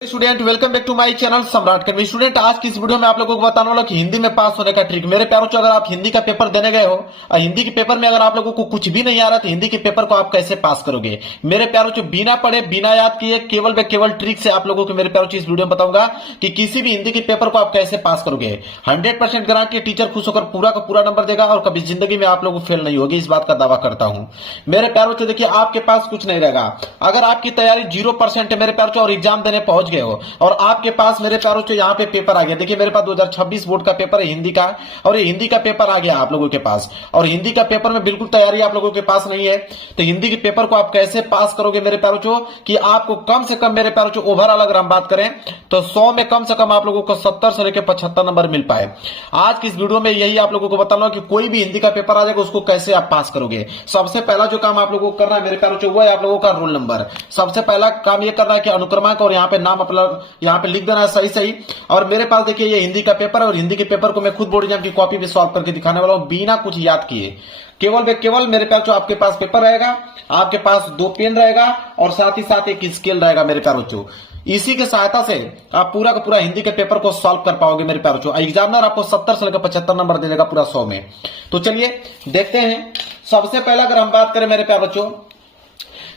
Student welcome back to my channel Samrat academy. Student आज की इस वीडियो में आप लोगों को बताने वाला कि हिंदी में पास होने का ट्रिक। मेरे प्यारों, अगर आप हिंदी का पेपर देने गए हो और हिंदी के पेपर में अगर आप लोगों को कुछ भी नहीं आ रहा तो हिंदी के पेपर को आप कैसे पास करोगे। मेरे प्यारों, बिना पढ़े बिना याद किए केवल व केवल ट्रिक से आप लोगों को मेरे प्यारों इस वीडियो में बताऊंगा कि किसी भी हिंदी के पेपर को आप कैसे पास करोगे। 100% गारंटी, टीचर खुश होकर पूरा का पूरा नंबर देगा और कभी जिंदगी में आप लोग फेल नहीं होगी, इस बात का दावा करता हूं। मेरे प्यारों, देखिए आपके पास कुछ नहीं रहेगा। अगर आपकी तैयारी 0% है मेरे प्यारों और एग्जाम देने पहुंच गए हो और आपके पास मेरे प्यारों से यहाँ पे पेपर आ गया। देखिए मेरे पास 2026 बोर्ड का पेपर है हिंदी का, और ये हिंदी का पेपर आ गया आप लोगों के पास, और हिंदी का पेपर में बिल्कुल तैयारी आप लोगों के पास नहीं है, तो हिंदी के पेपर को आप कैसे पास करोगे मेरे प्यारों कि आपको कम से कम मेरे प्यारों ओवरऑल अगर हम बात करें तो 100 में कम से कम आप लोगों को 70 से लेकर 75 नंबर मिल पाए। आज की इस वीडियो में यही आप लोगों को बताना कि कोई भी हिंदी का पेपर आ जाएगा उसको कैसे आप पास करोगे। सबसे पहला जो काम आप लोगों को करना है मेरे प्यारों वो है आप लोगों का रोल नंबर। सबसे पहला काम ये करना है कि अनुक्रमांक और यहाँ पे नाम अपना यहाँ पे लिख देना है सही सही। और मेरे पास देखिए ये हिंदी का पेपर है और हिंदी के पेपर को मैं खुद बोर्ड एग्जाम की कॉपी पे सॉल्व करके दिखाने वाला हूं बिना कुछ याद किए। केवल मेरे पास जो आपके पास पेपर रहेगा, आपके पास 2 पेन रहेगा और साथ ही साथ एक स्केल रहेगा मेरे प्यारों। इसी के सहायता से आप पूरा का पूरा हिंदी के पेपर को सॉल्व कर पाओगे मेरे प्यारों। एग्जामिनर आपको 70 से लेकर 75 नंबर दे देगा पूरा 100 में। तो चलिए देखते हैं। सबसे पहला अगर हम बात करें मेरे प्यारों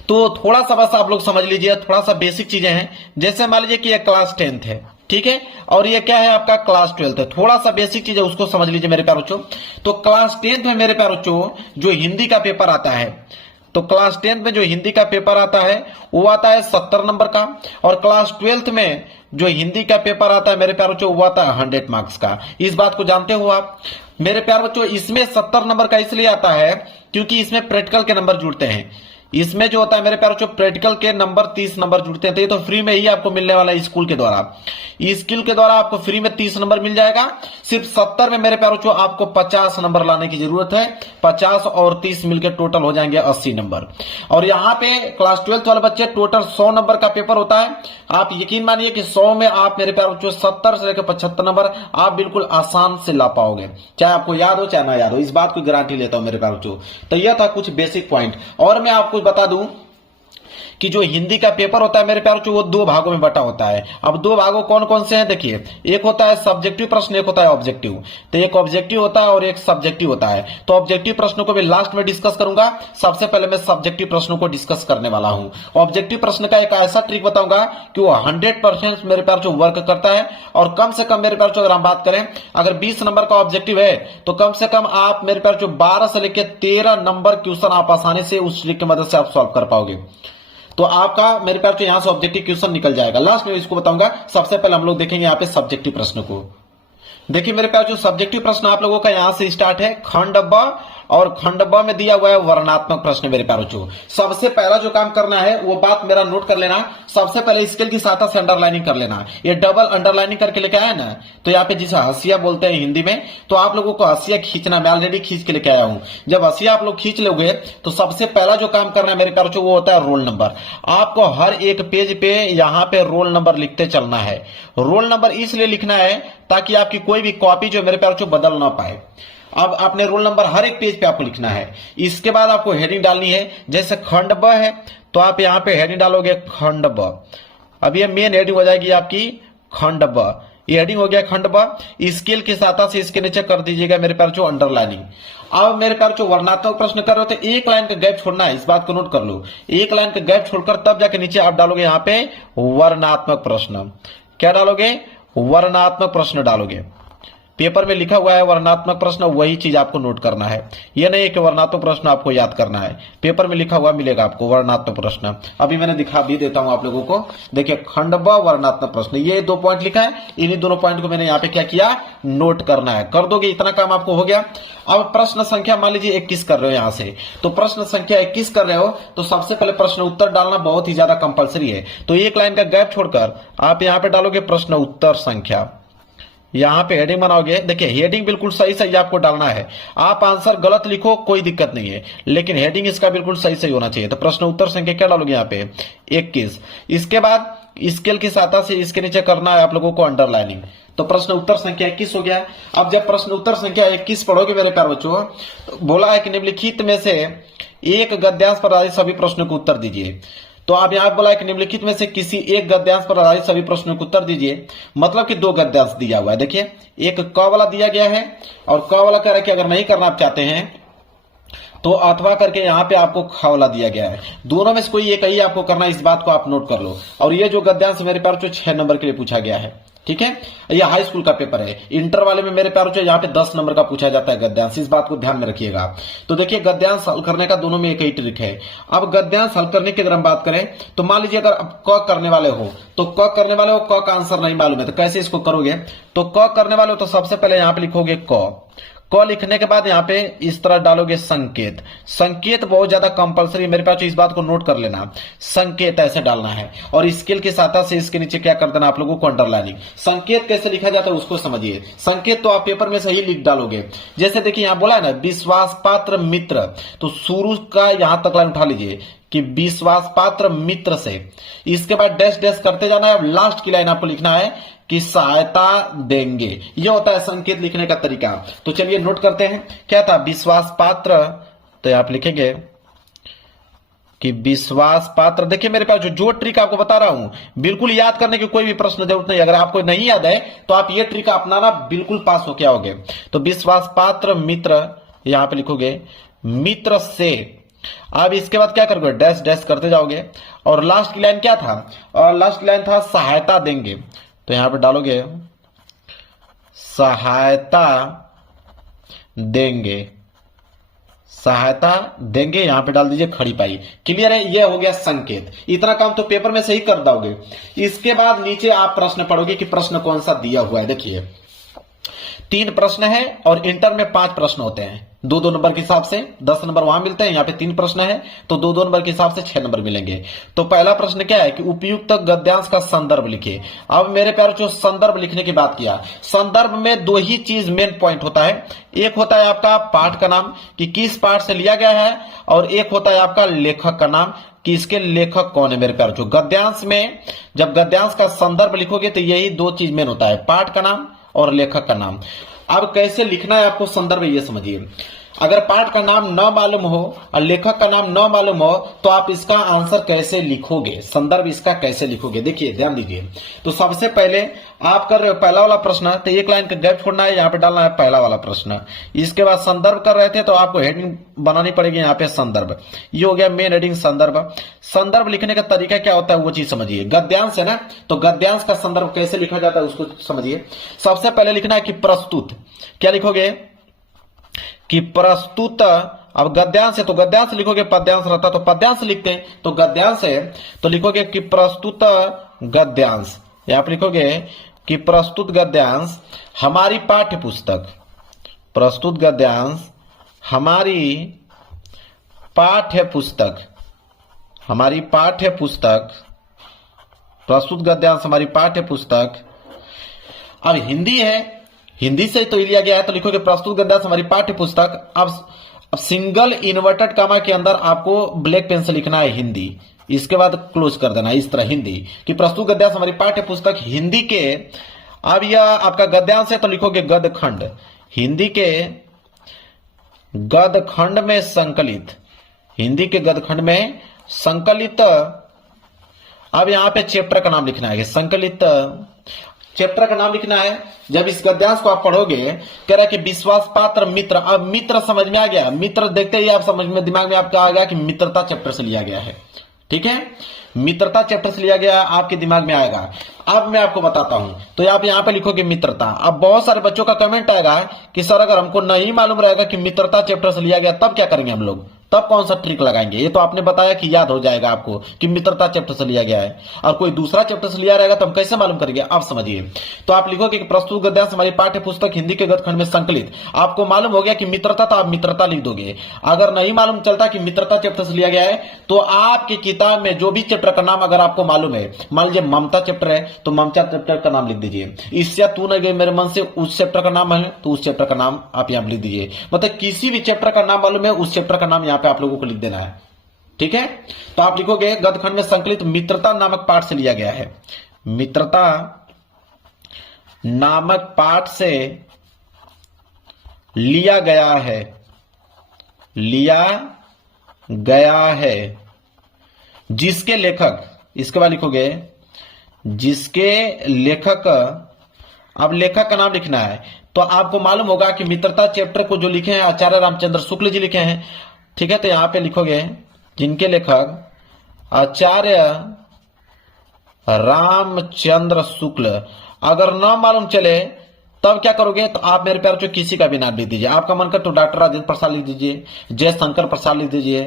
तो थोड़ा सा बस आप लोग समझ लीजिए, थोड़ा सा बेसिक चीजें हैं। जैसे मान लीजिए कि ये क्लास 10th है, ठीक है, और ये क्या है आपका क्लास 12th है। थोड़ा सा बेसिक चीज है उसको समझ लीजिए मेरे प्यारों। तो क्लास 10th में मेरे प्यारों जो हिंदी का पेपर आता है, तो क्लास 10th में जो हिंदी का पेपर आता है वो आता है 70 नंबर का, और क्लास 12th में जो हिंदी का पेपर आता है मेरे प्यारों वो आता है 100 मार्क्स का। इस बात को जानते हो आप मेरे प्यारों। इसमें 70 नंबर का इसलिए आता है क्योंकि इसमें प्रैक्टिकल के नंबर जुड़ते हैं। इसमें जो होता है मेरे प्यारों प्रैक्टिकल के नंबर 30 नंबर जुड़ते हैं, तो ये तो फ्री में ही आपको मिलने वाला है स्कूल के द्वारा। स्किल के द्वारा आपको फ्री में 30 नंबर मिल जाएगा। सिर्फ 70 में मेरे प्यारों आपको 50 नंबर लाने की जरूरत है। 50 और 30 मिलकर टोटल हो जाएंगे 80 नंबर। और यहाँ पे क्लास 12th वाले बच्चे टोटल 100 नंबर का पेपर होता है। आप यकीन मानिए कि 100 में आप मेरे प्यारों 70 से लेकर 75 नंबर आप बिल्कुल आसान से ला पाओगे, चाहे आपको याद हो चाहे ना याद हो। इस बात की गारंटी लेता हूं मेरे प्यारों। तो यह था कुछ बेसिक पॉइंट। और मैं आपको बता दूं कि जो हिंदी का पेपर होता है मेरे प्यारों वो 2 भागों में बटा होता है। अब 2 भागों कौन कौन से हैं देखिए, एक होता है सब्जेक्टिव प्रश्न, एक होता है ऑब्जेक्टिव। तो एक ऑब्जेक्टिव होता है और एक सब्जेक्टिव होता है। तो ऑब्जेक्टिव प्रश्नों को मैं लास्ट में डिस्कस करूंगा। सबसे पहले मैं सब्जेक्टिव प्रश्नों को डिस्कस करने वाला हूं। ऑब्जेक्टिव प्रश्न का एक ऐसा ट्रिक बताऊंगा कि वो 100% मेरे प्यारों वर्क करता है। और कम से कम मेरे प्यारों अगर हम बात करें, अगर 20 नंबर का ऑब्जेक्टिव है तो कम से कम आप मेरे प्यारों 12 से लेकर 13 नंबर क्वेश्चन आप आसानी से उस ट्रिक की मदद से आप सॉल्व कर पाओगे। तो आपका मेरे प्यार यहां से ऑब्जेक्टिव क्वेश्चन निकल जाएगा। लास्ट में इसको बताऊंगा। सबसे पहले हम लोग देखेंगे यहाँ पे सब्जेक्टिव प्रश्न को। देखिए मेरे प्यार सब्जेक्टिव प्रश्न आप लोगों का यहां से स्टार्ट है। खंड ब, और खंड ब में दिया हुआ है वर्णात्मक प्रश्न मेरे प्यारों। सबसे पहला जो काम करना है वो बात मेरा नोट कर लेना। सबसे पहले स्केल की सहायता से अंडरलाइनिंग कर लेना। ये डबल अंडरलाइनिंग करके लेके आया ना, तो यहाँ पे जिसे हसिया बोलते हैं हिंदी में, तो आप लोगों को हसिया खींचना, मैं ऑलरेडी खींच के लेके आया हूं। जब हसिया आप लोग खींच लोगे तो सबसे पहला जो काम करना है मेरे प्यारों वो होता है रोल नंबर। आपको हर एक पेज पे यहाँ पे रोल नंबर लिखते चलना है। रोल नंबर इसलिए लिखना है ताकि आपकी कोई भी कॉपी जो मेरे प्यारों बदल ना पाए। अब आपने रोल नंबर हर एक पेज पे आपको लिखना है। इसके बाद आपको हेडिंग डालनी है। जैसे खंड ब है तो आप यहाँ पे हेडिंग डालोगे खंड ब। अब ये मेन हेडिंग हो जाएगी आपकी खंड ब। ये हेडिंग हो गया खंड ब। स्केल की सहायता से इसके नीचे कर दीजिएगा मेरे प्यारों अंडरलाइनिंग। अब मेरे प्यारों वर्णात्मक प्रश्न कर रहे हो तो एक लाइन का गैप छोड़ना है, इस बात को नोट कर लो। एक लाइन का गैप छोड़कर तब जाके नीचे आप डालोगे यहाँ पे वर्णात्मक प्रश्न। क्या डालोगे? वर्णात्मक प्रश्न डालोगे। पेपर में लिखा हुआ है वर्णात्मक प्रश्न, वही चीज आपको नोट करना है। यह नहीं है कि वर्णात्मक प्रश्न आपको याद करना है। पेपर में लिखा हुआ मिलेगा आपको वर्णात्मक प्रश्न। अभी मैंने दिखा भी देता हूं आप लोगों को। देखिए खंड ब वर्णात्मक प्रश्न, ये 2 पॉइंट लिखा है। इन्हीं दोनों पॉइंट को मैंने यहाँ पे क्या किया, नोट करना है। कर दोगे, इतना काम आपको हो गया। अब प्रश्न संख्या मान लीजिए 21 कर रहे हो यहाँ से, तो प्रश्न संख्या 21 कर रहे हो तो सबसे पहले प्रश्न उत्तर डालना बहुत ही ज्यादा कंपलसरी है। तो एक लाइन का गैप छोड़कर आप यहाँ पे डालोगे प्रश्न उत्तर संख्या। यहाँ पे हेडिंग बनाओगे। देखिए हेडिंग बिल्कुल सही सही आपको डालना है। आप आंसर गलत लिखो कोई दिक्कत नहीं है, लेकिन हेडिंग इसका बिल्कुल सही सही होना चाहिए। तो प्रश्न उत्तर संख्या क्या डालोगे यहाँ पे 21। इसके बाद स्केल की सहायता से इसके नीचे करना है आप लोगों को अंडरलाइनिंग। तो प्रश्न उत्तर संख्या 21 हो गया। अब जब प्रश्न उत्तर संख्या 21 पढ़ोगे मेरे प्यारे बच्चों, तो बोला है कि निम्नलिखित में से एक गद्यांश पर आधारित सभी प्रश्नों को उत्तर दीजिए। तो आप यहाँ बोला है कि निम्नलिखित में से किसी एक गद्यांश पर आधारित सभी प्रश्नों के उत्तर दीजिए। मतलब कि 2 गद्यांश दिया हुआ है। देखिए, एक क वाला दिया गया है और क वाला कह रहा है कि अगर नहीं करना आप चाहते हैं तो अथवा करके यहाँ पे आपको ख वाला दिया गया है। दोनों में से कोई एक ही आपको करना है, इस बात को आप नोट कर लो। और ये जो गद्यांश मेरे प्यार जो 6 नंबर के लिए पूछा गया है, ठीक है, ये हाई स्कूल का पेपर है। इंटर वाले में मेरे प्यार जो यहाँ पे 10 नंबर का पूछा जाता है गद्यांश, इस बात को ध्यान में रखिएगा। तो देखिए, गद्यांश हल करने का दोनों में एक ही ट्रिक है। अब गद्यांश हल करने की अगर हम बात करें तो मान लीजिए अगर आप क करने वाले हो तो क का आंसर नहीं मालूम है तो कैसे इसको करोगे। तो क करने वाले हो तो सबसे पहले यहाँ पे लिखोगे क लिखने के बाद यहाँ पे इस तरह डालोगे संकेत। संकेत बहुत ज्यादा कंपलसरी, मेरे पास इस बात को नोट कर लेना। संकेत ऐसे डालना है और स्केल की सहायता से इसके नीचे क्या कर देना आप लोगों को, अंडरलाइनिंग। संकेत कैसे लिखा जाता है उसको समझिए। संकेत तो आप पेपर में सही लिख डालोगे। जैसे देखिए यहाँ बोला है ना, विश्वास पात्र मित्र, तो शुरू का यहां तक लाइन उठा लीजिए कि विश्वास पात्र मित्र से, इसके बाद डैश डैश करते जाना है। लास्ट की लाइन आपको लिखना है कि सहायता देंगे। यह होता है संकेत लिखने का तरीका। तो चलिए नोट करते हैं क्या था, विश्वास पात्र, तो आप लिखेंगे कि विश्वास पात्र। देखिए मेरे पास जो ट्रिक आपको बता रहा हूं, बिल्कुल याद करने की कोई भी प्रश्न जरूरत नहीं। अगर आपको नहीं याद है तो आप ये ट्रिक अपनाना, बिल्कुल पास हो क्या होगे। तो विश्वास पात्र मित्र, यहां पे लिखोगे मित्र से। अब इसके बाद क्या करोगे, डैश डैश करते जाओगे और लास्ट की लाइन क्या था, और लास्ट की लाइन था सहायता देंगे। तो यहां पे डालोगे सहायता देंगे, सहायता देंगे, यहां पे डाल दीजिए खड़ी पाई। क्लियर है, ये हो गया संकेत। इतना काम तो पेपर में से ही कर दोगे। इसके बाद नीचे आप प्रश्न पढ़ोगे कि प्रश्न कौन सा दिया हुआ है। देखिए 3 प्रश्न है और इंटर में 5 प्रश्न होते हैं। 2-2 नंबर के हिसाब से 10 नंबर वहां मिलते हैं, यहाँ पे 3 प्रश्न है तो 2-2 नंबर के हिसाब से 6 नंबर मिलेंगे। तो पहला प्रश्न क्या है कि उपयुक्त गद्यांश का संदर्भ लिखिए। अब मेरे प्यारे जो संदर्भ लिखने की बात किया, संदर्भ में 2 ही चीज मेन पॉइंट होता है। एक होता है आपका पाठ का नाम कि किस पाठ से लिया गया है, और एक होता है आपका लेखक का नाम कि इसके लेखक कौन है। मेरे प्यारे जो गद्यांश में जब गद्यांश का संदर्भ लिखोगे तो यही 2 चीज मेन होता है, पाठ का नाम और लेखक का नाम। अब कैसे लिखना है आपको संदर्भ, ये समझिए। अगर पाठ का नाम न मालूम हो और लेखक का नाम न मालूम हो तो आप इसका आंसर कैसे लिखोगे, संदर्भ इसका कैसे लिखोगे, देखिए ध्यान दीजिए। तो सबसे पहले आप कर रहे हो पहला वाला प्रश्न, तो एक लाइन का गैप छोड़ना है, यहाँ पे डालना है पहला वाला प्रश्न। इसके बाद संदर्भ कर रहे थे तो आपको हेडिंग बनानी पड़ेगी, यहाँ पे संदर्भ। ये हो गया मेन हेडिंग संदर्भ। संदर्भ लिखने का तरीका क्या होता है वो चीज समझिए। गद्यांश है ना, तो गद्यांश का संदर्भ कैसे लिखा जाता है उसको समझिए। सबसे पहले लिखना है कि प्रस्तुत, क्या लिखोगे कि प्रस्तुत। अब गद्यांश है तो गद्यांश लिखोगे, पद्यांश रहता तो पद्यांश लिखते हैं, तो गद्यांश है तो लिखोगे कि प्रस्तुत गद्यांश। यहां पर लिखोगे कि प्रस्तुत गद्यांश हमारी पाठ्य पुस्तक, प्रस्तुत गद्यांश हमारी पाठ्य पुस्तक, हमारी पाठ्य पुस्तक, प्रस्तुत गद्यांश हमारी पाठ्य पुस्तक। अब हिंदी है, हिंदी से तो लिया गया है तो लिखोगे प्रस्तुत गद्यांश हमारी पाठ्य पुस्तक। अब सिंगल इन्वर्टेड कामा के अंदर आपको ब्लैक पेन से लिखना है हिंदी, इसके बाद क्लोज कर देना इस तरह हिंदी कि प्रस्तुत गद्यांश हमारी पाठ्य पुस्तक हिंदी के। अब यह आपका गद्यांश है तो लिखोगे गद्यखंड, हिंदी के गद्यखंड में संकलित, हिंदी के गद्यखंड में संकलित। अब यहां पे चैप्टर का नाम लिखना है, संकलित चैप्टर का नाम लिखना है। जब इस गद्यांश को आप पढ़ोगे, कह रहा है कि विश्वास पात्र मित्र। अब मित्र समझ में आ गया, मित्र देखते ही आप समझ में, दिमाग में आपका आ गया कि मित्रता चैप्टर से लिया गया है। ठीक है, मित्रता चैप्टर से लिया गया, आपके दिमाग में आएगा। अब मैं आपको बताता हूं, तो आप यहां पे लिखोगे मित्रता। अब बहुत सारे बच्चों का कमेंट आएगा कि सर अगर हमको नहीं मालूम रहेगा कि मित्रता चैप्टर से लिया गया तब क्या करेंगे हम लोग, तब कौन सा ट्रिक लगाएंगे। ये तो आपने बताया कि याद हो जाएगा आपको कि मित्रता चैप्टर से लिया गया है, और कोई दूसरा चैप्टर से लिया रहेगा तो हम कैसे मालूम करेंगे। आप समझिए, तो आप लिखोगे कि प्रस्तुत गद्यांश हमारी पाठ्य पुस्तक हिंदी के गद्यखंड में संकलित। आपको मालूम हो गया कि मित्रता, तो आप मित्रता लिख दोगे। अगर नहीं मालूम चलता कि मित्रता चैप्टर से लिया गया है तो आपकी किताब में जो भी चैप्टर का नाम अगर आपको मालूम है, मान लीजिए ममता चैप्टर है तो ममता चैप्टर का नाम लिख दीजिए। इससे तू न गई मेरे मन से, उस चैप्टर का नाम है तो उस चैप्टर का नाम आप यहां लिख दीजिए। मतलब किसी भी चैप्टर का नाम मालूम है उस चैप्टर का नाम यहां पे आप लोगों को लिख देना है। ठीक है, तो आप लिखोगे गद्यखंड में संकलित मित्रता नामक पाठ से लिया गया है, मित्रता नामक पाठ से लिया गया है, लिया गया है। जिसके लेखक, इसके बाद लिखोगे जिसके लेखक, अब लेखक का नाम लिखना है। तो आपको मालूम होगा कि मित्रता चैप्टर को जो लिखे हैं आचार्य रामचंद्र शुक्ल जी लिखे हैं, ठीक है। तो यहां पे लिखोगे जिनके लेखक आचार्य रामचंद्र शुक्ल। अगर नाम मालूम चले तब क्या करोगे, तो आप मेरे प्यारे किसी का भी नाम लिख दीजिए। आपका मन कर तो डॉक्टर राजेंद्र प्रसाद लिख दीजिए, जयशंकर प्रसाद लिख दीजिए,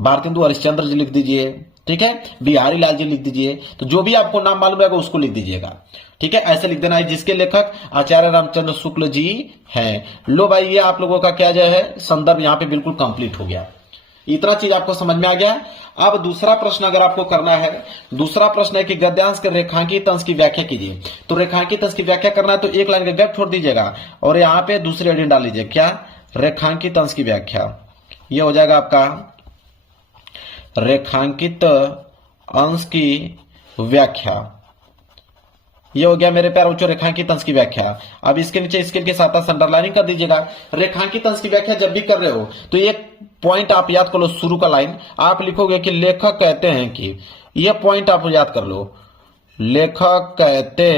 भारतेंदु हरिश्चंद्र जी लिख दीजिए, ठीक है, बिहारी लाल जी लिख दीजिए। तो जो भी आपको नाम मालूम है उसको लिख दीजिएगा, ठीक है। ऐसे लिख देना है जिसके लेखक आचार्य रामचंद्र शुक्ल जी हैं। लो भाई, ये आप लोगों का क्या जो है संदर्भ यहाँ पे बिल्कुल कंप्लीट हो गया। इतना चीज आपको समझ में आ गया। अब दूसरा प्रश्न अगर आपको करना है, दूसरा प्रश्न है कि गद्यांश के रेखांकित अंश की व्याख्या कीजिए। तो रेखांकित अंश की व्याख्या करना है तो एक लाइन का गैप छोड़ दीजिएगा और यहाँ पे दूसरी हेडिंग डाल लीजिए, क्या, रेखांकित अंश की व्याख्या। यह हो जाएगा आपका रेखांकित अंश की व्याख्या। ये हो गया मेरे प्यारे बच्चों रेखांकित अंश की व्याख्या। अब इसके नीचे स्केल के साथ अंडरलाइनिंग कर दीजिएगा। रेखांकित अंश की व्याख्या जब भी कर रहे हो तो एक पॉइंट आप याद कर लो, शुरू का लाइन आप लिखोगे कि लेखक कहते हैं कि, ये पॉइंट आप याद कर लो, लेखक कहते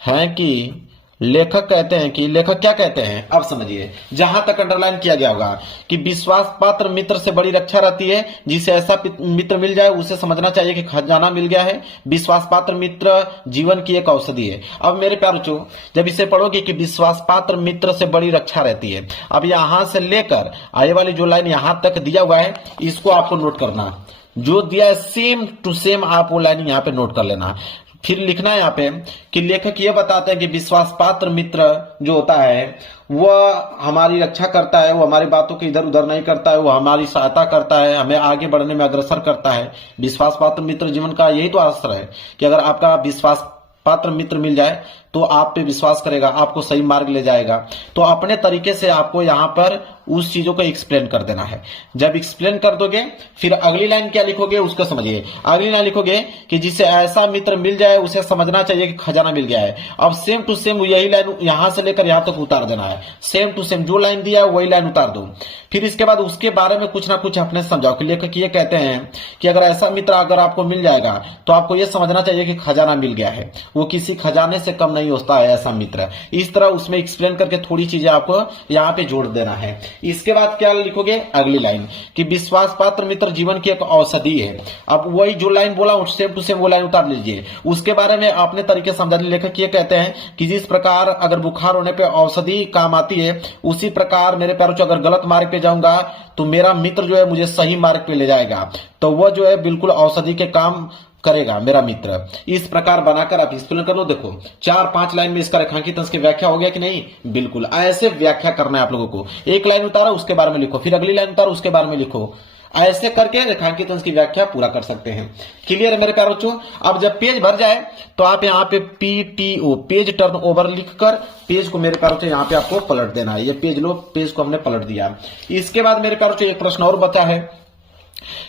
हैं कि, लेखक कहते हैं कि, लेखक क्या कहते हैं। अब समझिए जहां तक अंडरलाइन किया गया होगा कि विश्वास पात्र मित्र से बड़ी रक्षा रहती है, जिसे ऐसा मित्र मिल जाए उसे समझना चाहिए कि खजाना मिल गया है। विश्वास पात्र मित्र जीवन की एक औषधि है। अब मेरे प्यारे बच्चों जब इसे पढ़ोगे कि विश्वास पात्र मित्र से बड़ी रक्षा रहती है, अब यहां से लेकर आए वाली जो लाइन यहां तक दिया हुआ है इसको आपको नोट करना, जो दिया है सेम टू सेम आप वो लाइन यहां पे नोट कर लेना। फिर लिखना है यहाँ पे कि लेखक ये बताते हैं कि विश्वास पात्र मित्र जो होता है वह हमारी रक्षा करता है, वो हमारी बातों के इधर उधर नहीं करता है, वो हमारी सहायता करता है, हमें आगे बढ़ने में अग्रसर करता है। विश्वास पात्र मित्र जीवन का यही तो आश्रय है कि अगर आपका विश्वास पात्र मित्र मिल जाए तो आप पे विश्वास करेगा, आपको सही मार्ग ले जाएगा। तो अपने तरीके से आपको यहाँ पर उस चीजों को एक्सप्लेन कर देना है। जब एक्सप्लेन कर दोगे फिर अगली लाइन क्या लिखोगे उसको समझिए। अगली लाइन लिखोगे कि जिसे ऐसा मित्र मिल जाए उसे समझना चाहिए कि खजाना मिल गया है। अब सेम टू सेम यही लाइन यहां से लेकर यहां तक उतार देना है, सेम टू सेम जो लाइन दिया है वही लाइन उतार दो। फिर इसके बाद उसके बारे में कुछ ना कुछ अपने समझाओ कि लेखक ये कहते हैं कि अगर ऐसा मित्र अगर आपको मिल जाएगा तो आपको यह समझना चाहिए कि खजाना मिल गया है, वो किसी खजाने से कम नहीं होता है ऐसा मित्र। इस तरह उसमें एक्सप्लेन करके थोड़ी चीजें आपको यहाँ पे जोड़ देना है। इसके बाद क्या लिखोगे अगली लाइन कि विश्वास पात्र मित्र जीवन की एक औषधि है। अब वही जो लाइन बोला सेम टू सेम वो लाइन उतार लीजिए, उसके बारे में अपने तरीके से समझा। लेखक ये कहते हैं कि जिस प्रकार अगर बुखार होने पे औषधि काम आती है, उसी प्रकार मेरे प्यारों अगर गलत मार्ग पे जाऊंगा तो मेरा मित्र जो है मुझे सही मार्ग पे ले जाएगा, तो वह जो है बिल्कुल औषधि के काम करेगा मेरा मित्र। इस प्रकार बनाकर आप एक्सप्लेन कर लो। देखो 4-5 लाइन में इसका रेखांकित अंश की व्याख्या हो गया कि नहीं, बिल्कुल ऐसे व्याख्या करना है आप लोगों को। एक लाइन उतारा उसके बारे में लिखो, फिर अगली लाइन उतारो उसके बारे में लिखो। ऐसे करके रेखांकित अंश की व्याख्या पूरा कर सकते हैं। क्लियर है मेरे प्यारे बच्चों। अब जब पेज भर जाए तो आप यहाँ पे PTO पेज टर्न ओवर लिखकर पेज को मेरे प्यारे बच्चों यहाँ पे आपको पलट देना है। ये पेज लो, पेज को हमने पलट दिया। इसके बाद मेरे प्यारे बच्चों एक प्रश्न और बचा है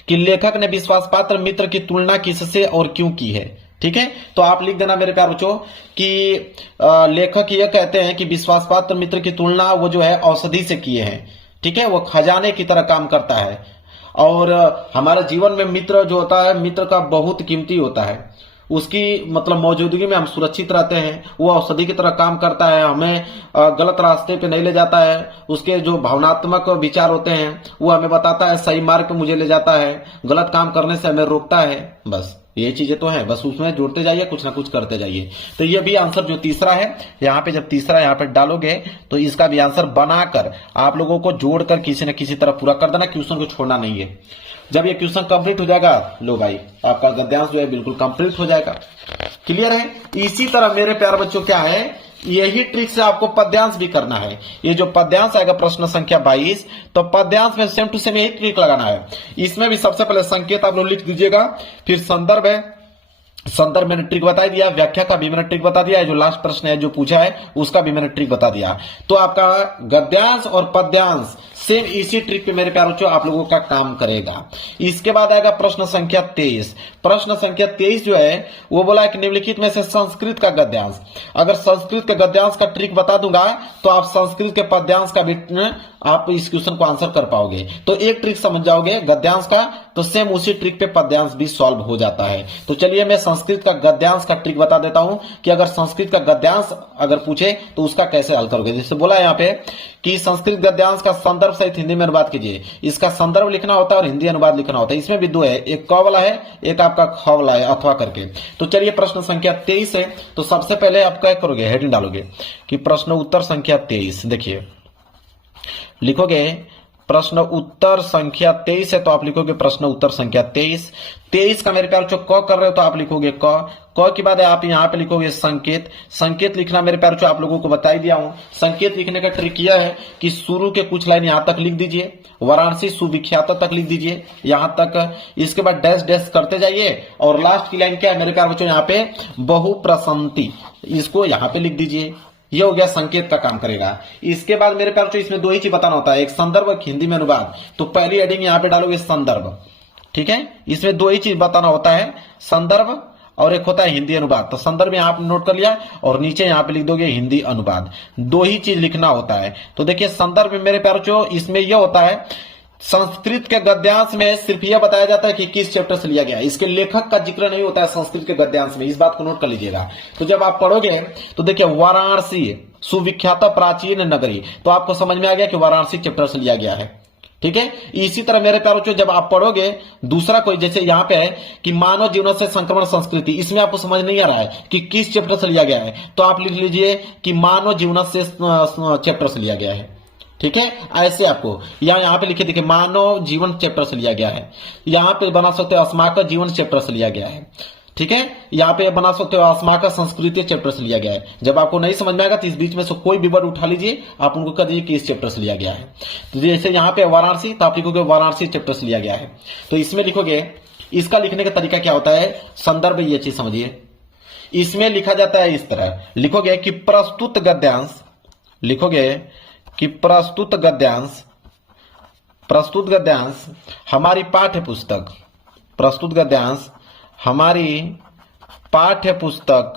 कि लेखक ने विश्वास पात्र मित्र की तुलना किससे और क्यों की है। ठीक है, तो आप लिख देना मेरे प्यारे बच्चों कि लेखक ये कहते हैं कि विश्वास पात्र मित्र की तुलना वो जो है औषधि से किए हैं। ठीक है, वो खजाने की तरह काम करता है और हमारे जीवन में मित्र जो होता है मित्र का बहुत कीमती होता है। उसकी मतलब मौजूदगी में हम सुरक्षित रहते हैं, वो औषधि की तरह काम करता है, हमें गलत रास्ते पे नहीं ले जाता है। उसके जो भावनात्मक विचार होते हैं वो हमें बताता है, सही मार्ग पे मुझे ले जाता है, गलत काम करने से हमें रोकता है। बस ये चीजें तो हैं, बस उसमें जोड़ते जाइए, कुछ ना कुछ करते जाइए। तो ये भी आंसर जो तीसरा है यहाँ पे, जब तीसरा यहाँ पे डालोगे तो इसका भी आंसर बनाकर आप लोगों को जोड़कर किसी न किसी तरह पूरा कर देना, क्वेश्चन को छोड़ना नहीं है। जब ये क्वेश्चन कंप्लीट हो जाएगा, लो भाई आपका गद्यांश जो है बिल्कुल कंप्लीट हो जाएगा। क्लियर है। इसी तरह मेरे प्यारे बच्चों क्या है, यही ट्रिक से आपको पद्यांश भी करना है। ये जो पद्यांश आएगा प्रश्न संख्या 22, तो पद्यांश में सेम टू सेम यही ट्रिक लगाना है। इसमें भी सबसे पहले संकेत आप लोग लिख दीजिएगा, फिर संदर्भ है, संदर्भ मैंने ट्रिक बता दिया, व्याख्या का भी मैंने ट्रिक बता दिया है, जो लास्ट प्रश्न है जो पूछा है उसका भी मैंने ट्रिक बता दिया। तो आपका गद्यांश और पद्यांश सेम इसी ट्रिक पे मेरे प्यारे बच्चों आप लोगों का काम करेगा। इसके बाद आएगा प्रश्न संख्या 23। प्रश्न संख्या 23 जो है वो बोला है कि निम्नलिखित में से संस्कृत का गद्यांश, अगर संस्कृत के गद्यांश का ट्रिक बता दूंगा तो आप संस्कृत के पद्यांश का भी आप इस क्वेश्चन को आंसर कर पाओगे। तो एक ट्रिक समझ जाओगे गद्यांश का, तो सेम उसी ट्रिक पे पद्यांश भी सॉल्व हो जाता है। तो चलिए मैं संस्कृत का गद्यांश का ट्रिक बता देता हूं कि अगर संस्कृत का गद्यांश अगर पूछे तो उसका कैसे हल करोगे। जैसे बोला यहाँ पे कि संस्कृत गद्यांश का संदर्भ सहित हिंदी में अनुवाद कीजिए। इसका संदर्भ लिखना होता है और हिंदी अनुवाद लिखना होता है। इसमें भी दो है, एक क वाला है, एक आपका ख वाला है, अथवा करके। तो चलिए प्रश्न संख्या 23 है। तो सबसे पहले आप क्या करोगे, हेडिंग डालोगे कि प्रश्न उत्तर संख्या 23। देखिए लिखोगे प्रश्न उत्तर संख्या 23 है, तो आप लिखोगे प्रश्न उत्तर संख्या 23 का मेरे प्यार क कर रहे हो तो आप लिखोगे क के बाद आप यहाँ पे लिखोगे संकेत लिखना मेरे प्यार आप लोगों को बता ही दिया हूं। संकेत लिखने का ट्रिक यह है कि शुरू के कुछ लाइन यहां तक लिख दीजिए, वाराणसी सुविख्यात तक लिख दीजिए यहां तक, इसके बाद डैश डैश करते जाइए और लास्ट की लाइन क्या है मेरे प्यार बच्चों, यहाँ पे बहुप्रसंति, इसको यहाँ पे लिख दीजिए। ये हो गया संकेत का काम करेगा। इसके बाद मेरे प्यार इसमें दो ही चीज बताना होता है, एक संदर्भ एक हिंदी में अनुवाद। तो पहली हेडिंग यहाँ पे डालोगे संदर्भ, ठीक है। इसमें दो ही चीज बताना होता है, संदर्भ और एक होता है हिंदी अनुवाद। तो संदर्भ यहाँ पे नोट कर लिया और नीचे यहाँ पे लिख दोगे हिंदी अनुवाद, दो ही चीज लिखना होता है। तो देखिए संदर्भ में मेरे प्यारों इसमें यह होता है, संस्कृत के गद्यांश में सिर्फ यह बताया जाता है कि किस चैप्टर से लिया गया, इसके लेखक का जिक्र नहीं होता है संस्कृत के गद्यांश में, इस बात को नोट कर लीजिएगा। तो जब आप पढ़ोगे तो देखिए वाराणसी सुविख्यात प्राचीन नगरी, तो आपको समझ में आ गया कि वाराणसी चैप्टर से लिया गया है, ठीक है। इसी तरह मेरे प्यारों जब आप पढ़ोगे दूसरा कोई, जैसे यहाँ पे है कि मानव जीवन से संक्रमण संस्कृति, इसमें आपको समझ नहीं आ रहा है कि किस चैप्टर से लिया गया है, तो आप लिख लीजिए कि मानव जीवन से चैप्टर से लिया गया है, ठीक है। ऐसे आपको यहाँ पे लिखे देखिए मानव जीवन चैप्टर से लिया गया है, यहाँ पे बना सकते हो अस्माक जीवन चैप्टर से लिया गया है, ठीक है। यहाँ पे बना सकते हो अस्माक संस्कृति चैप्टर से लिया गया है। जब आपको नहीं समझ में आएगा तो इस बीच में से कोई भी वर्ड उठा लीजिए, आप उनको कह दीजिए कि इस चैप्टर से लिया गया है। तो जैसे यहाँ पे वाराणसी, तो आप लिखोगे वाराणसी चैप्टर से लिया गया है। तो इसमें लिखोगे, इसका लिखने का तरीका क्या होता है, संदर्भ ये चीज समझिए। इसमें लिखा जाता है इस तरह, लिखोगे कि प्रस्तुत गद्यांश, लिखोगे कि प्रस्तुत गद्यांश हमारी पाठ्य पुस्तक, प्रस्तुत गद्यांश हमारी पाठ्य पुस्तक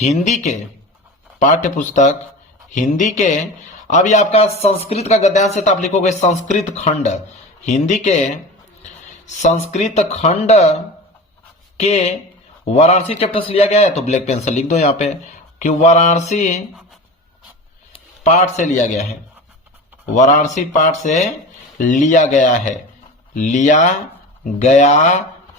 हिंदी के, पाठ्य पुस्तक हिंदी के, अब ये आपका संस्कृत का गद्यांश है तो आप लिखोगे संस्कृत खंड, हिंदी के संस्कृत खंड के वाराणसी चैप्टर से लिया गया है। तो ब्लैक पेन से लिख दो यहाँ पे कि वाराणसी पाठ से लिया गया है, वाराणसी पाठ से लिया गया है, लिया गया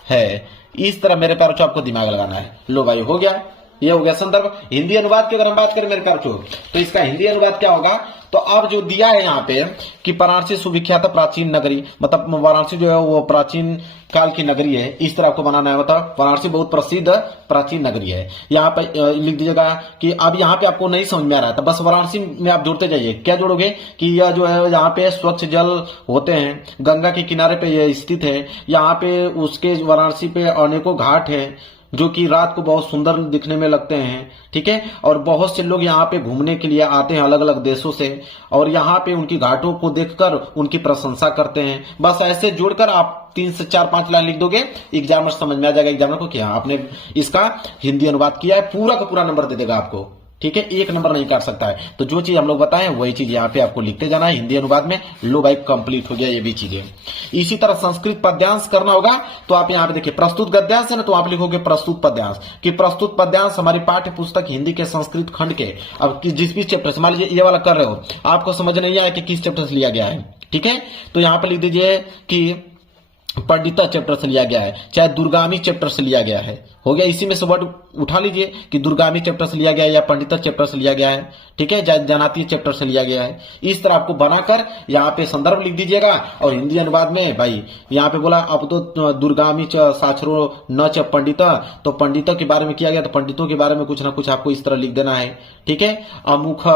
है। इस तरह मेरे प्यारों आपको दिमाग लगाना है। लो भाई हो गया, ये हो गया संदर्भ। हिंदी अनुवाद की अगर हम बात करें मेरे प्यारों तो इसका हिंदी अनुवाद क्या होगा, तो अब जो दिया है यहाँ पे कि वाराणसी सुविख्यात प्राचीन नगरी, मतलब वाराणसी जो है वो प्राचीन काल की नगरी है, इस तरह आपको बनाना है। मतलब वाराणसी बहुत प्रसिद्ध प्राचीन नगरी है। यहाँ पे लिख दीजिएगा कि अब यहाँ पे आपको नहीं समझ में आ रहा था, बस वाराणसी में आप जोड़ते जाइए। क्या जोड़ोगे कि यह जो है यहाँ पे स्वच्छ जल होते हैं, गंगा के किनारे पे यह स्थित है, यहाँ पे उसके वाराणसी पे अनेकों घाट है जो कि रात को बहुत सुंदर दिखने में लगते हैं, ठीक है। और बहुत से लोग यहाँ पे घूमने के लिए आते हैं अलग अलग देशों से, और यहाँ पे उनकी घाटों को देखकर उनकी प्रशंसा करते हैं। बस ऐसे जोड़कर आप 3 से 4-5 लाइन लिख दोगे, एग्जामर समझ में आ जाएगा एग्जामर को कि हाँ आपने इसका हिंदी अनुवाद किया है, पूरा का पूरा नंबर दे देगा आपको, ठीक है। 1 नंबर नहीं काट सकता है। तो जो चीज हम लोग बताएं वही चीज यहाँ पे आपको लिखते जाना है हिंदी अनुवाद में। लो भाई कंप्लीट हो गया ये भी चीजें। इसी तरह संस्कृत पद्यांश करना होगा तो आप यहाँ पे देखिए प्रस्तुत गद्यांश है ना, तो आप लिखोगे प्रस्तुत पद्यांश कि प्रस्तुत पद्यांश हमारी पाठ्य पुस्तक हिंदी के संस्कृत खंड के, अब जिस भी चैप्टर से मान लीजिए ये वाला कर रहे हो, आपको समझ नहीं आया कि किस चैप्टर से लिया गया है, ठीक है। तो यहाँ पे लिख दीजिए कि पंडिता चैप्टर से लिया गया है, चाहे दुर्गामी चैप्टर से लिया गया है, हो गया। इसी में से वर्ड उठा लीजिए कि दुर्गामी चैप्टर से लिया गया है या पंडिता चैप्टर से लिया गया है, ठीक है, जनातीय चैप्टर से लिया गया है। इस तरह आपको बनाकर यहाँ पे संदर्भ लिख दीजिएगा। और हिंदी अनुवाद में भाई यहाँ पे बोला अब तो दुर्गामी साक्षरो न च पंडिता, तो पंडितों के बारे में किया गया तो पंडितों के बारे में कुछ ना कुछ आपको इस तरह लिख देना है, ठीक है। अमुख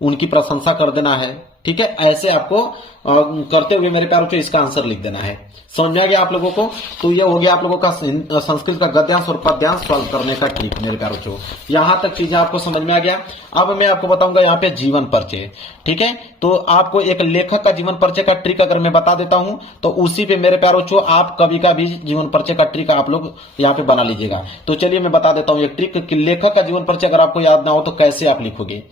उनकी प्रशंसा कर देना है, ठीक है। ऐसे आपको करते हुए मेरे प्यारों इसका आंसर लिख देना है। समझ में आ गया आप लोगों को। तो ये हो गया आप लोगों का संस्कृत का गद्यांश और पद्यांश सॉल्व करने का ट्रिक मेरे प्यारों। यहां तक चीजें आपको समझ में आ गया। अब मैं आपको बताऊंगा यहाँ पे जीवन परिचय, ठीक है। तो आपको एक लेखक का जीवन परिचय का ट्रिक अगर मैं बता देता हूं तो उसी पे मेरे प्यारों आप कभी का भी जीवन परिचय का ट्रिक आप लोग यहाँ पे बना लीजिएगा। तो चलिए मैं बता देता हूँ एक ट्रिक कि लेखक का जीवन परिचय अगर आपको याद ना हो तो कैसे आप लिखोगे।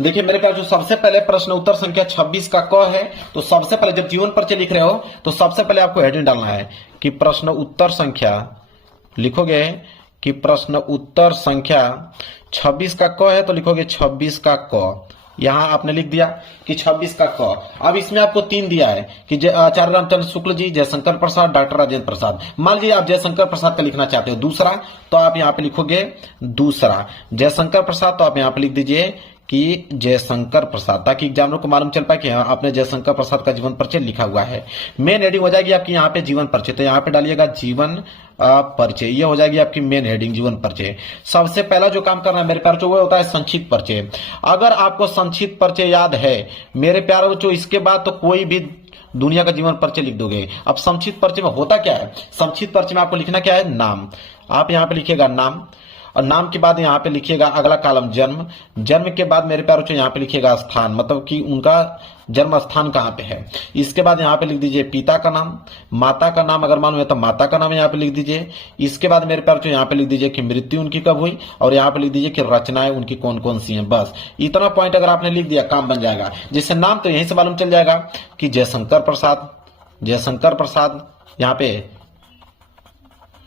देखिए मेरे पास जो सबसे पहले प्रश्न उत्तर संख्या 26 का क है, तो सबसे पहले जब जीवन परिचय लिख रहे हो तो सबसे पहले आपको हेडिंग डालना है कि प्रश्न उत्तर संख्या, लिखोगे कि प्रश्न उत्तर संख्या 26 का क है तो लिखोगे 26 का क। यहां आपने लिख दिया कि 26 का क। अब इसमें आपको 3 दिया है कि आचार्य रामचंद्र शुक्ल जी, जयशंकर प्रसाद, डॉक्टर राजेंद्र प्रसाद। मान लीजिए आप जयशंकर प्रसाद का लिखना चाहते हो दूसरा, तो आप यहां पे लिखोगे दूसरा। जयशंकर प्रसाद तो आप यहां पे लिख दीजिए कि जयशंकर प्रसाद, ताकि एग्जामिनर को मालूम चल पाए कि हाँ आपने जयशंकर प्रसाद का जीवन परिचय लिखा हुआ है। मेन हेडिंग हो जाएगी आपकी यहाँ पे जीवन परिचय, तो यहाँ पे डालिएगा जीवन परिचय। ये हो जाएगी आपकी मेन हेडिंग जीवन परिचय। सबसे पहला जो काम करना है मेरे प्यारे बच्चों वो होता है संक्षिप्त परिचय। अगर आपको संक्षिप्त परिचय याद है मेरे प्यारे बच्चों, इसके बाद तो कोई भी दुनिया का जीवन परिचय लिख दोगे। अब संक्षिप्त परिचय में होता क्या है, संक्षिप्त परिचय में आपको लिखना क्या है, नाम। आप यहाँ पे लिखिएगा नाम, और नाम के बाद यहाँ पे लिखिएगा अगला कॉलम जन्म। जन्म के बाद मेरे प्यारे बच्चों यहाँ पे लिखिएगा स्थान, मतलब कि उनका जन्म स्थान कहाँ पे है। इसके बाद यहाँ पे लिख दीजिए पिता का नाम, माता का नाम अगर मालूम है तो माता का नाम यहाँ पे लिख दीजिए। इसके बाद मेरे प्यारे बच्चों यहाँ पे लिख दीजिए कि मृत्यु उनकी कब हुई, और यहाँ पे लिख दीजिए कि रचनाएं उनकी कौन कौन सी हैं। बस इतना पॉइंट अगर आपने लिख दिया काम बन जाएगा। जैसे नाम तो यहीं से मालूम चल जाएगा कि जयशंकर प्रसाद, जयशंकर प्रसाद यहाँ पे।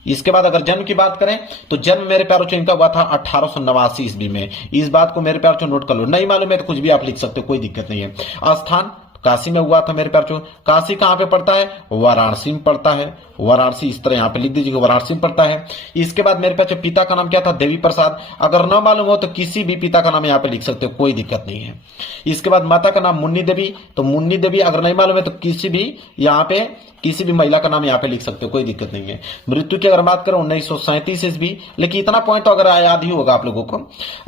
इसके बाद अगर जन्म की बात करें तो जन्म मेरे प्यारों बच्चों इनका हुआ था 1889 ईस्वी में। इस बात को मेरे प्यारों बच्चों नोट कर लो, नहीं मालूम है तो कुछ भी आप लिख सकते हो, कोई दिक्कत नहीं है। स्थान काशी में हुआ था मेरे प्यारे बच्चों। काशी कहां पे पड़ता है, वाराणसी में पड़ता है। वाराणसी इस तरह यहां पे लिख दीजिए वाराणसी में पड़ता है। इसके बाद मेरे पास पिता का नाम क्या था, देवी प्रसाद। अगर न मालूम हो तो किसी भी पिता का नाम यहाँ पे लिख सकते हो, कोई दिक्कत नहीं है। इसके बाद माता का नाम मुन्नी देवी, तो मुन्नी देवी अगर नहीं मालूम है तो किसी भी यहाँ पे किसी भी महिला का नाम यहाँ पे लिख सकते हो, कोई दिक्कत नहीं है। मृत्यु की अगर बात करें 1937 ईस्वी, लेकिन इतना पॉइंट तो अगर याद ही होगा आप लोगों को।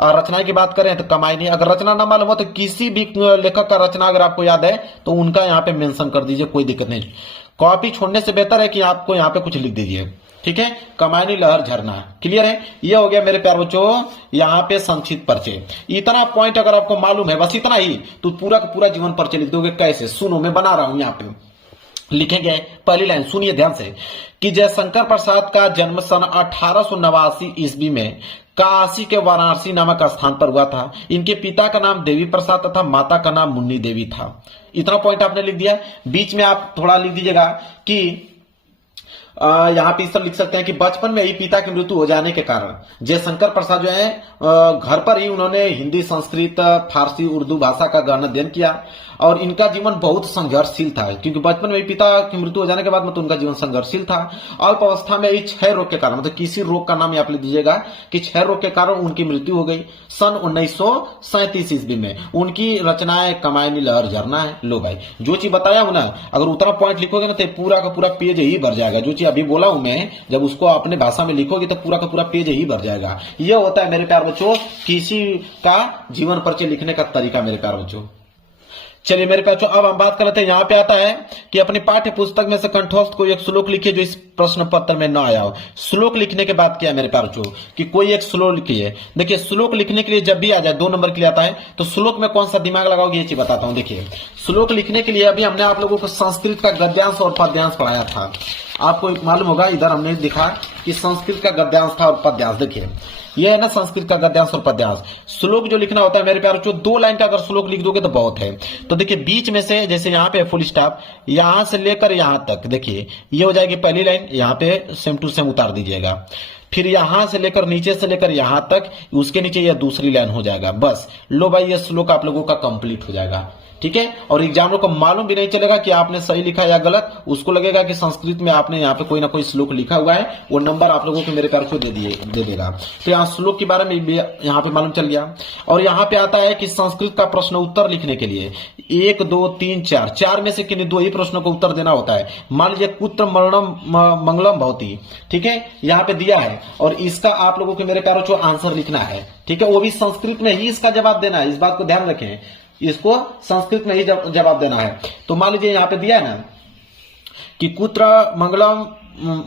रचना की बात करें तो कमाई नहीं, अगर रचना ना मालूम हो तो किसी भी लेखक का रचना अगर आपको याद है तो उनका यहाँ पे मेंशन कर दीजिए, कोई दिक्कत नहीं। कॉपी छोड़ने से बेहतर है कि आपको यहाँ पे कुछ लिख दीजिए, ठीक है। कमायनी लहर झरना, क्लियर है। ये हो गया मेरे प्यारे बच्चों यहाँ पे संक्षिप्त परिचय। इतना पॉइंट अगर आपको मालूम है, बस इतना ही, तो पूरा का पूरा जीवन परिचय लिख दोगे। कैसे, सुनो मैं बना रहा हूं यहाँ पे, लिखेंगे पहली लाइन, सुनिए ध्यान से कि जयशंकर प्रसाद का जन्म सन 1889 ईस्वी में काशी के वाराणसी नामक स्थान पर हुआ था। इनके पिता का नाम देवी प्रसाद तथा माता का नाम मुन्नी देवी था। इतना पॉइंट आपने लिख दिया। बीच में आप थोड़ा लिख दीजिएगा कि यहाँ पे इस तरह लिख सकते हैं कि बचपन में ही पिता की मृत्यु हो जाने के कारण जयशंकर प्रसाद जो है घर पर ही उन्होंने हिंदी, संस्कृत, फारसी, उर्दू भाषा का गहन अध्ययन किया, और इनका जीवन बहुत संघर्षशील था, क्योंकि बचपन में पिता की मृत्यु हो जाने के बाद मतलब उनका जीवन संघर्षशील था। अल्प अवस्था में ही क्षय रोग के कारण, मतलब किसी रोग का नाम यहाँ पे लिख दीजिएगा कि क्षय रोग के कारण उनकी मृत्यु हो गई सन 1937 ईस्वी में। उनकी रचनाएं कमायनी लहर झरना है। लो भाई, जो चीज बताया हूं ना, अगर उतना पॉइंट लिखोगे ना तो पूरा का पूरा पेज ही भर जाएगा। जो चीज अभी बोला हूं मैं, जब उसको अपने भाषा में लिखोगे तो पूरा का पूरा पेज ही भर जाएगा। यह होता है मेरे प्यारे बच्चों किसी का जीवन परिचय लिखने का तरीका मेरे प्यारे बच्चों। चलिए मेरे प्यारे बच्चों अब हम बात कर लेते हैं। यहाँ पे आता है कि अपनी पाठ्य पुस्तक में से कंठस्थ कोई एक श्लोक लिखिए जो इस प्रश्न पत्र में न आया हो। श्लोक लिखने के बाद क्या है मेरे प्यारे बच्चों कि कोई एक श्लोक लिखिए। देखिए श्लोक लिखने के लिए जब भी आ जाए 2 नंबर के लिए आता है तो श्लोक में कौन सा दिमाग लगाओगे ये चीज बताता हूं। देखिए श्लोक लिखने के लिए अभी हमने आप लोगों को संस्कृत का गद्यांश और पद्यांश पढ़ाया था। आपको मालूम होगा इधर हमने दिखा कि संस्कृत का गद्यांश था और पद्यांश। देखिए यह है ना संस्कृत का गद्यांश और पद्यांश। श्लोक जो लिखना होता है मेरे प्यारे बच्चों 2 लाइन का अगर श्लोक लिख दोगे तो बहुत है। तो देखिए बीच में से जैसे यहाँ पे फुल स्टॉप, यहां से लेकर यहां तक देखिए ये हो जाएगी पहली लाइन, यहाँ पे सेम टू सेम उतार दीजिएगा। फिर यहां से लेकर नीचे से लेकर यहां तक, उसके नीचे यह दूसरी लाइन हो जाएगा। बस लो भाई ये श्लोक आप लोगों का कंप्लीट हो जाएगा, ठीक है। और एग्जामिनर को मालूम भी नहीं चलेगा कि आपने सही लिखा या गलत, उसको लगेगा कि संस्कृत में आपने यहाँ पे कोई ना कोई श्लोक लिखा हुआ है, वो नंबर आप लोगों को मेरे प्यार को दे देगा। तो यहाँ श्लोक के बारे में भी यहाँ पे मालूम चल गया। और यहाँ पे आता है कि संस्कृत का प्रश्न उत्तर लिखने के लिए 1, 2, 3, 4 में से किन्हीं 2 ही प्रश्नों को उत्तर देना होता है। मान लीजिए कुत्र मरणम मंगलम भवती, ठीक है, यहाँ पे दिया है और इसका आप लोगों को मेरे प्यारों को आंसर लिखना है, ठीक है। वो भी संस्कृत में ही इसका जवाब देना है, इस बात को ध्यान रखें, इसको संस्कृत में ही जवाब देना है। तो मान लीजिए यहाँ पे दिया है ना कि कुत्र मंगलम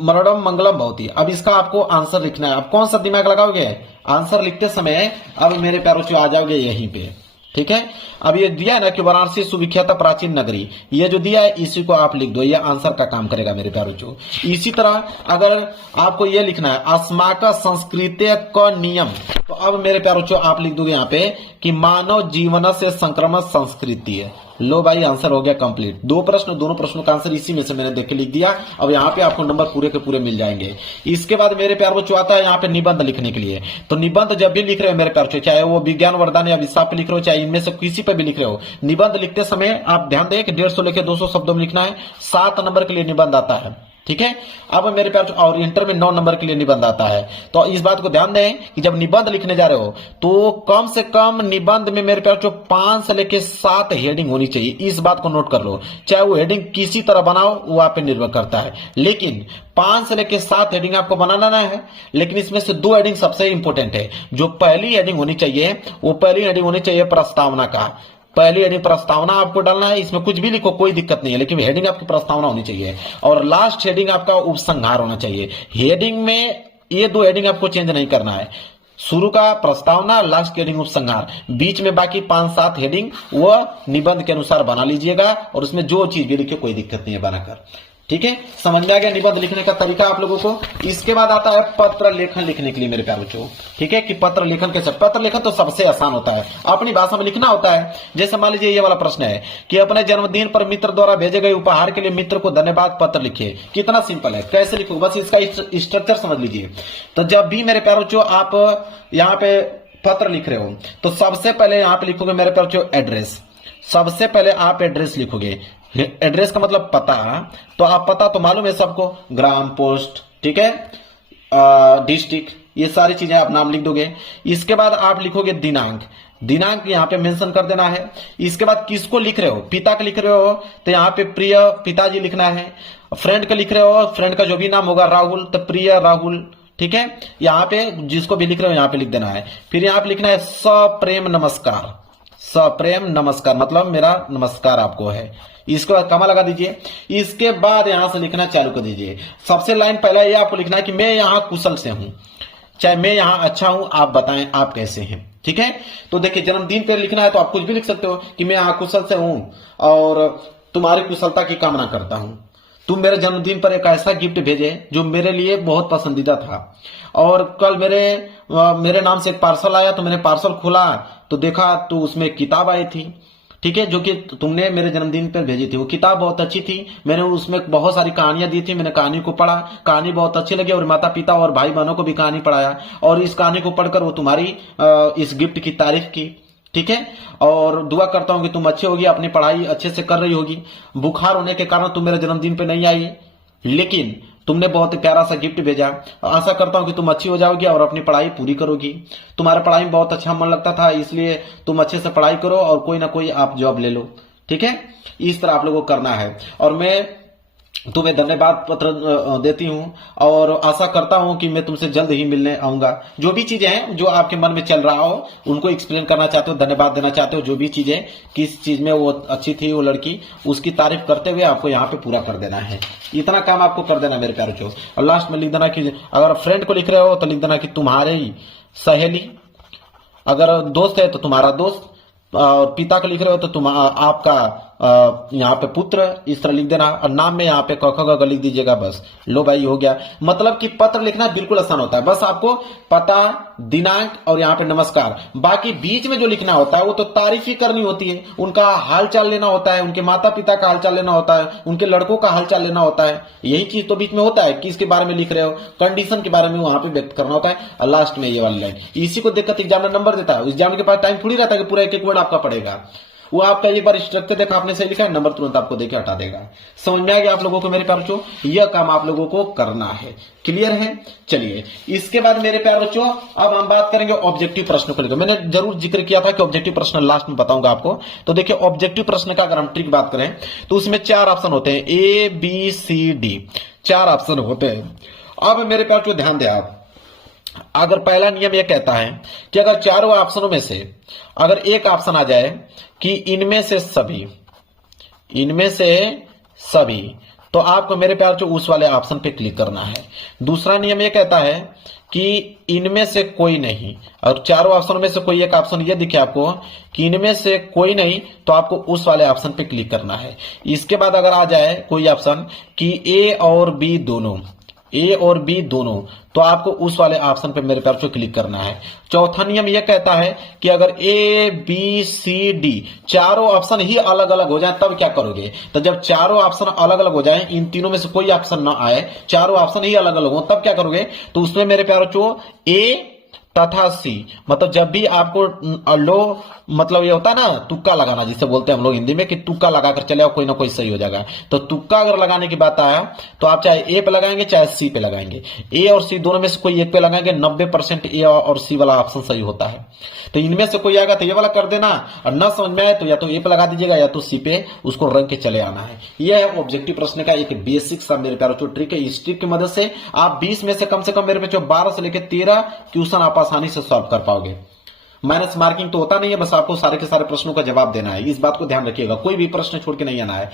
मरणम मंगलम भवती, अब इसका आपको आंसर लिखना है। अब कौन सा दिमाग लगाओगे आंसर लिखते समय, अब मेरे प्यारों से आ जाओगे यहीं पे, ठीक है। अब ये दिया है ना कि वाराणसी सुविख्यात प्राचीन नगरी, ये जो दिया है इसी को आप लिख दो, ये आंसर का काम करेगा मेरे प्यारे बच्चों। इसी तरह अगर आपको ये लिखना है अस्माक संस्कृत क नियम, तो अब मेरे प्यारे बच्चों आप लिख दोगे यहाँ पे कि मानव जीवन से संक्रमण संस्कृति है। लो भाई, आंसर हो गया कंप्लीट। दो प्रश्न, दोनों प्रश्नों का आंसर इसी में से मैंने देख के लिख दिया। अब यहाँ पे आपको नंबर पूरे के पूरे मिल जाएंगे। इसके बाद मेरे प्यार बच्चों आता है यहाँ पे निबंध लिखने के लिए। तो निबंध जब भी लिख रहे हो मेरे प्यार बच्चों, चाहे वो विज्ञान वरदान या विस्तार पे लिख रहे हो, चाहे इनमें से किसी पे भी लिख रहे हो, निबंध लिखते समय आप ध्यान दें कि 150 लेके 200 शब्दों में लिखना है। 7 नंबर के लिए निबंध आता है, ठीक है। अब मेरे प्यार, और इंटर में 9 नंबर के लिए निबंध आता है। तो इस बात को ध्यान दें कि जब निबंध लिखने जा रहे हो तो कम से कम निबंध में मेरे प्यार 5 से लेके 7 हेडिंग होनी चाहिए। इस बात को नोट कर लो। चाहे वो हेडिंग किसी तरह बनाओ, वो आप पे निर्भर करता है, लेकिन 5 से लेके 7 हेडिंग आपको बनाना है। लेकिन इसमें से 2 हेडिंग सबसे इंपॉर्टेंट है। जो पहली हेडिंग होनी चाहिए, वो पहली हेडिंग होनी चाहिए प्रस्तावना का। पहली हेडिंग प्रस्तावना आपको डालना है। इसमें कुछ भी लिखो, कोई दिक्कत नहीं है, लेकिन हेडिंग आपकी प्रस्तावना होनी चाहिए। और लास्ट हेडिंग आपका उपसंहार होना चाहिए। हेडिंग में ये 2 हेडिंग आपको चेंज नहीं करना है। शुरू का प्रस्तावना, लास्ट की हेडिंग उपसंहार, बीच में बाकी 5-7 हेडिंग वह निबंध के अनुसार बना लीजिएगा। और उसमें जो चीज भी लिखे कोई दिक्कत नहीं है बनाकर, ठीक है। समझ में आ गया निबंध लिखने का तरीका आप लोगों को। इसके बाद आता है पत्र लेखन लिखने के लिए मेरे प्यारे बच्चों, ठीक है, कि पत्र लेखन कैसे। पत्र लेखन तो सबसे आसान होता है, अपनी भाषा में लिखना होता है। जैसे मान लीजिए ये वाला प्रश्न है कि अपने जन्मदिन पर मित्र द्वारा भेजे गए उपहार के लिए मित्र को धन्यवाद पत्र लिखिए। कितना सिंपल है, कैसे लिखो, बस इसका स्ट्रक्चर समझ लीजिए। तो जब भी मेरे प्यारे बच्चों आप यहाँ पे पत्र लिख रहे हो, तो सबसे पहले यहाँ पे लिखोगे मेरे प्यारे बच्चों एड्रेस। सबसे पहले आप एड्रेस लिखोगे। एड्रेस का मतलब पता। तो आप पता तो मालूम है सबको, ग्राम, पोस्ट, ठीक है, डिस्ट्रिक्ट, ये सारी चीजें आप नाम लिख दोगे। इसके बाद आप लिखोगे दिनांक। दिनांक यहाँ पे मेंशन कर देना है। इसके बाद किसको लिख रहे हो, पिता का लिख रहे हो तो यहाँ पे प्रिय पिताजी लिखना है। फ्रेंड का लिख रहे हो, फ्रेंड का जो भी नाम होगा राहुल, तो प्रिय राहुल, ठीक है। यहाँ पे जिसको भी लिख रहे हो यहाँ पे लिख देना है। फिर यहाँ पे लिखना है सप्रेम नमस्कार। सप्रेम नमस्कार मतलब मेरा नमस्कार आपको है। इसको कमा लगा दीजिए। इसके बाद यहां से लिखना चालू कर दीजिए। सबसे लाइन पहला ये आपको लिखना है कि मैं यहां कुशल से हूं, चाहे मैं यहां अच्छा हूं, आप बताएं आप कैसे हैं, ठीक है। तो देखिए जन्मदिन पे लिखना है तो आप कुछ भी लिख सकते हो कि मैं यहां कुशल से हूं और तुम्हारी कुशलता की कामना करता हूं। तुम मेरे जन्मदिन पर एक ऐसा गिफ्ट भेजे जो मेरे लिए बहुत पसंदीदा था। और कल मेरे नाम से एक पार्सल आया, तो मैंने पार्सल खोला तो देखा तो उसमें एक किताब आई थी, ठीक है, जो कि तुमने मेरे जन्मदिन पर भेजी थी। वो किताब बहुत अच्छी थी, मैंने उसमें बहुत सारी कहानियां दी थी। मैंने कहानी को पढ़ा, कहानी बहुत अच्छी लगी और माता पिता और भाई बहनों को भी कहानी पढ़ाया। और इस कहानी को पढ़कर वो तुम्हारी इस गिफ्ट की तारीफ की, ठीक है। और दुआ करता हूं कि तुम अच्छे होगी, अपनी पढ़ाई अच्छे से कर रही होगी। बुखार होने के कारण तुम मेरे जन्मदिन पे नहीं आई, लेकिन तुमने बहुत प्यारा सा गिफ्ट भेजा। आशा करता हूं कि तुम अच्छी हो जाओगी और अपनी पढ़ाई पूरी करोगी। तुम्हारा पढ़ाई में बहुत अच्छा मन लगता था, इसलिए तुम अच्छे से पढ़ाई करो और कोई ना कोई आप जॉब ले लो, ठीक है। इस तरह आप लोगों को करना है। और मैं तुम्हें धन्यवाद पत्र देती हूं और आशा करता हूं कि मैं तुमसे जल्द ही मिलने आऊंगा। जो भी चीजें हैं जो आपके मन में चल रहा हो उनको एक्सप्लेन करना चाहते हो, धन्यवाद देना चाहते हो, जो भी चीजें किस चीज में वो अच्छी थी वो लड़की, उसकी तारीफ करते हुए आपको यहाँ पे पूरा कर देना है। इतना काम आपको कर देना मेरे प्यारे बच्चों। और लास्ट में लिख देना कि अगर फ्रेंड को लिख रहे हो तो लिख देना कि तुम्हारी सहेली, अगर दोस्त है तो तुम्हारा दोस्त, पिता का लिख रहे हो तो तुम आपका यहाँ पे पुत्र, इस तरह लिख देना। और नाम में यहाँ पे क ख ग लिख दीजिएगा, बस। लो भाई हो गया। मतलब कि पत्र लिखना बिल्कुल आसान होता है, बस आपको पता, दिनांक और यहाँ पे नमस्कार। बाकी बीच में जो लिखना होता है वो तो तारीफ ही करनी होती है, उनका हालचाल लेना होता है, उनके माता पिता का हालचाल लेना होता है, उनके लड़कों का हालचाल लेना होता है। यही चीज तो बीच में होता है, किसके बारे में लिख रहे हो, कंडीशन के बारे में वहां पे व्यक्त करना होता है। और लास्ट में ये वाली लाइन, इसी को देखकर एग्जामिनर नंबर देता है। एग्जामिनर के पास टाइम थोड़ी रहता है कि पूरा एक एक वर्ड आपका पढ़ेगा। वो आपका एक बार स्ट्रक्चर देखा, आपने सही लिखा है, नंबर तुरंत आपको देके हटा देगा। समझ में आ गया आप लोगों को मेरे प्यारे बच्चों? यह काम आप लोगों को करना है। क्लियर है? चलिए इसके बाद मेरे प्यारे बच्चों अब हम बात करेंगे ऑब्जेक्टिव प्रश्न को लेकर। मैंने जरूर जिक्र किया था कि ऑब्जेक्टिव प्रश्न लास्ट में बताऊंगा आपको। तो देखिए ऑब्जेक्टिव प्रश्न का अगर हम ट्रिक बात करें तो उसमें 4 ऑप्शन होते हैं, A B C D, 4 option होते हैं। अब मेरे प्यारे बच्चों ध्यान दें आप, अगर पहला नियम यह कहता है कि अगर चारों ऑप्शनों में से अगर एक ऑप्शन आ जाए कि इनमें से सभी, तो आपको मेरे प्यार जो उस वाले ऑप्शन पे क्लिक करना है। दूसरा नियम ये कहता है कि इनमें से कोई नहीं, और चारों ऑप्शन में से कोई एक ऑप्शन ये दिखे आपको कि इनमें से कोई नहीं, तो आपको उस वाले ऑप्शन पे क्लिक करना है। इसके बाद अगर आ जाए कोई ऑप्शन कि ए और बी दोनों, ए और बी दोनों, तो आपको उस वाले ऑप्शन पे मेरे तरफ से क्लिक करना है। चौथा नियम यह कहता है कि अगर ए बी सी डी चारों ऑप्शन ही अलग अलग हो जाए तब क्या करोगे। तो जब चारों ऑप्शन अलग अलग हो जाए, इन तीनों में से कोई ऑप्शन ना आए, चारों ऑप्शन ही अलग अलग हो, तब क्या करोगे। तो उसमें मेरे प्यारों ए तथा सी, मतलब जब भी आपको लो, मतलब ये होता है ना तुक्का लगाना, जिसे बोलते हैं हम लोग हिंदी में कि तुक्का लगाकर चले आओ, कोई ना कोई सही हो जाएगा। तो तुक्का अगर लगाने की बात आया तो आप चाहे ए पे लगाएंगे चाहे सी पे लगाएंगे। ए और सी दोनों में से कोई एक पे लगाएंगे, 90% ए और सी वाला ऑप्शन सही होता है। तो इनमें से कोई आएगा तो ये वाला कर देना, और ना समझ में आए तो या तो ए पे लगा दीजिएगा या तो सी पे उसको रंग के चले आना है। यह है ऑब्जेक्टिव प्रश्न का एक बेसिक सा मेरे प्यारों ट्रिक है। इस ट्रिक की मदद से आप 20 में से कम मेरे पे 12 से लेकर 13 क्वेश्चन आप आसानी से सॉल्व कर पाओगे। माइनस मार्किंग तो होता नहीं है, बस आपको सारे के सारे प्रश्नों का जवाब देना है। इस बात को ध्यान रखिएगा, कोई भी प्रश्न छोड़ के नहीं आना है।